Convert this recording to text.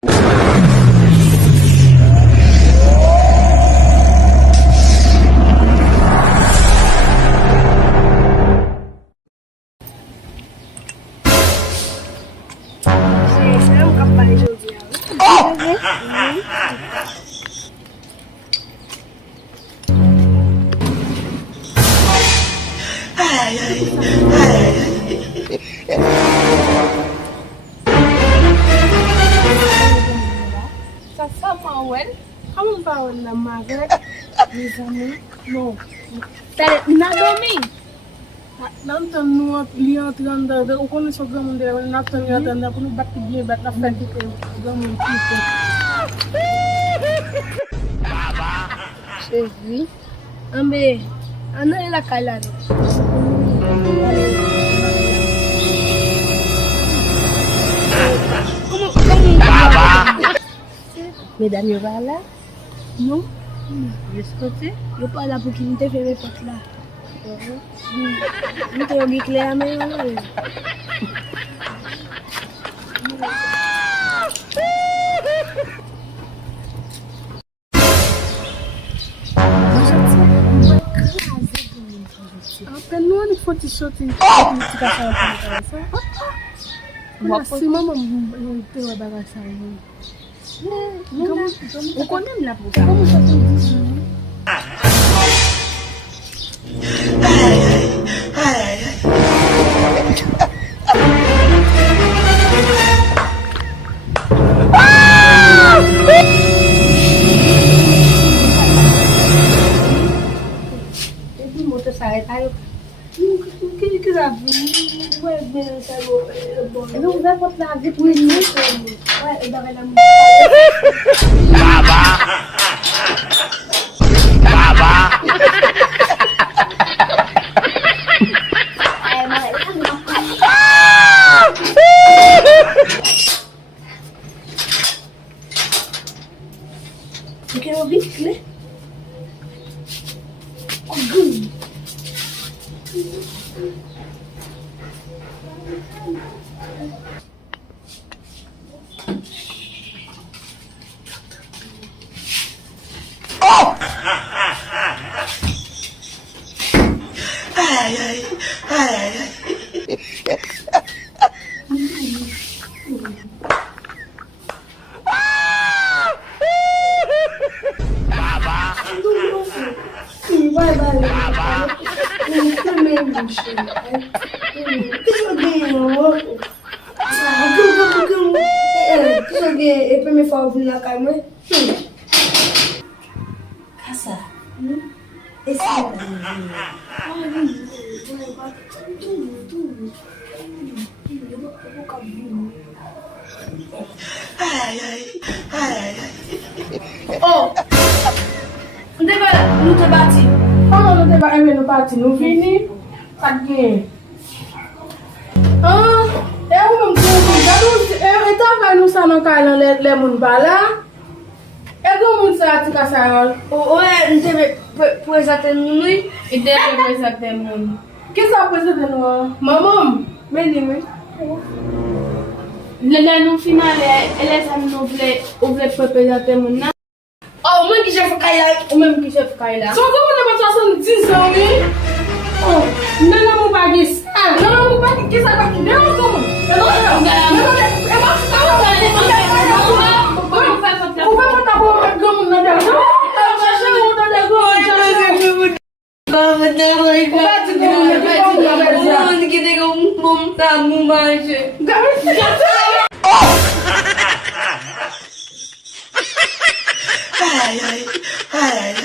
Ça Samuel, comment parle la Margaret? Les amis, non. T'as dormi? Nantan nous li en train de on connaît ce grand monde on attend pour nous battre bien battre la fête que grand monde Chérie, mais on est la calade. Mesdames, vous va là? Non? De ce côté? Je pas là pour qu'il me fait mes potes là. Je te dis clair, mais après nous il faut te sortir si maman te va bagarre ça on connaît la pour que ça ouais bien ça bon nous va porter la vie pour nous ouais et dans la que eu vi, né? É a primeira fois que eu vim na casa, mas... Casa. Esse Oh! Onde vai? Não te bati. oh não te vai no parti no vini cadê ah eu não tava no salão cara le mun bala eu não sei se casa Ué, não teve coisa muito e deve coisa tem mun que essa coisa de no mamam menino no final, ela não voulait représenter mon nom. Oh, moi qui j'ai fait Kaila, ou même qui j'ai fait Kaila. só como na situação de 10 ans hein oh não não vai isso não não vai que sabe que não como eu vou Ai, ai, ai, ai.